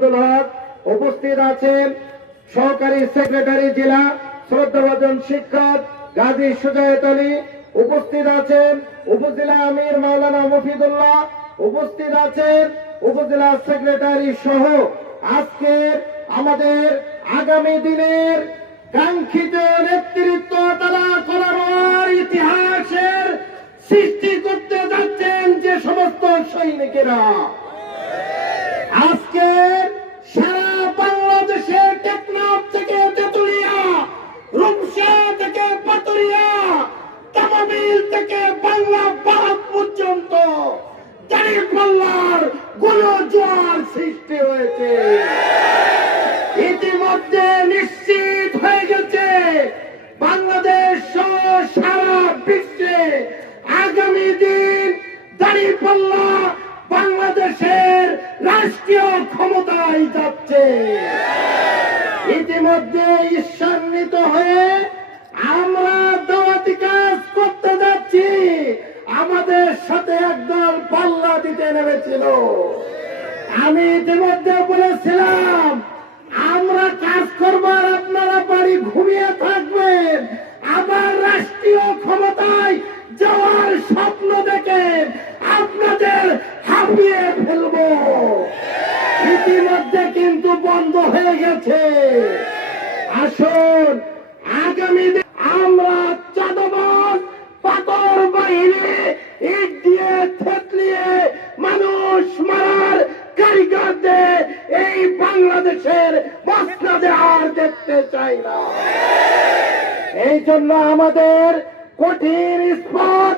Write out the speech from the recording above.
মাহমুদুল হক, উপস্থিত আছেন সহকারী সেক্রেটারি জেলা শ্রদ্ধাভাজন শিক্ষক গাজী সুজায়েত আলী, উপস্থিত আছেন উপজেলা আমির মাওলানা মফিদুল্লাহ, উপস্থিত আছেন উপজেলা সেক্রেটারি সহ আজকে আমাদের আগামী দিনের কাঙ্ক্ষিত নেতৃত্ব তারা কলার ইতিহাসের সৃষ্টি করতে যাচ্ছেন যে সমস্ত সৈনিকেরা আজকে সারা বাংলাদেশে টেকনাফ থেকে তেতুলিয়া, রূপসা থেকে পাতুরিয়া, তামাবিল থেকে বাংলা বাদ পর্যন্ত দাঁড়িপাল্লার গণজোয়ার সৃষ্টি হয়েছে। ইতিমধ্যে নিশ্চিত হয়ে গেছে বাংলাদেশ সহ সারা বিশ্বে আগামী দিন দাঁড়িপাল্লা বাংলাদেশের রাষ্ট্রীয় ক্ষমতায় যাচ্ছে। ইতিমধ্যে ঈর্ষান্বিত হয়ে আমরা দাওয়াতি কাজ করতে যাচ্ছি। আমাদের সাথে একদল পাল্লা দিতে নেমেছিল। আমি ইতিমধ্যে বলেছিলাম আমরা কাজ করবার আপনারা বাড়ি ঘুমিয়ে থাকবেন, আবার রাষ্ট্রীয় ক্ষমতায় যাওয়ার স্বপ্ন দেখে আপনাদের হাঁপিয়ে ফেলব। ইতিমধ্যে কিন্তু বন্ধ হয়ে গেছে। আসুন আগামী দিন আমরা চাঁদাবাজ পাথর বাহিনী ইট দিয়ে থেতলিয়ে মানুষ মারার কারিগরদের এই বাংলাদেশের মসনদে আর দেখতে চাই না। এই জন্য আমাদের কঠিন ইস্পাত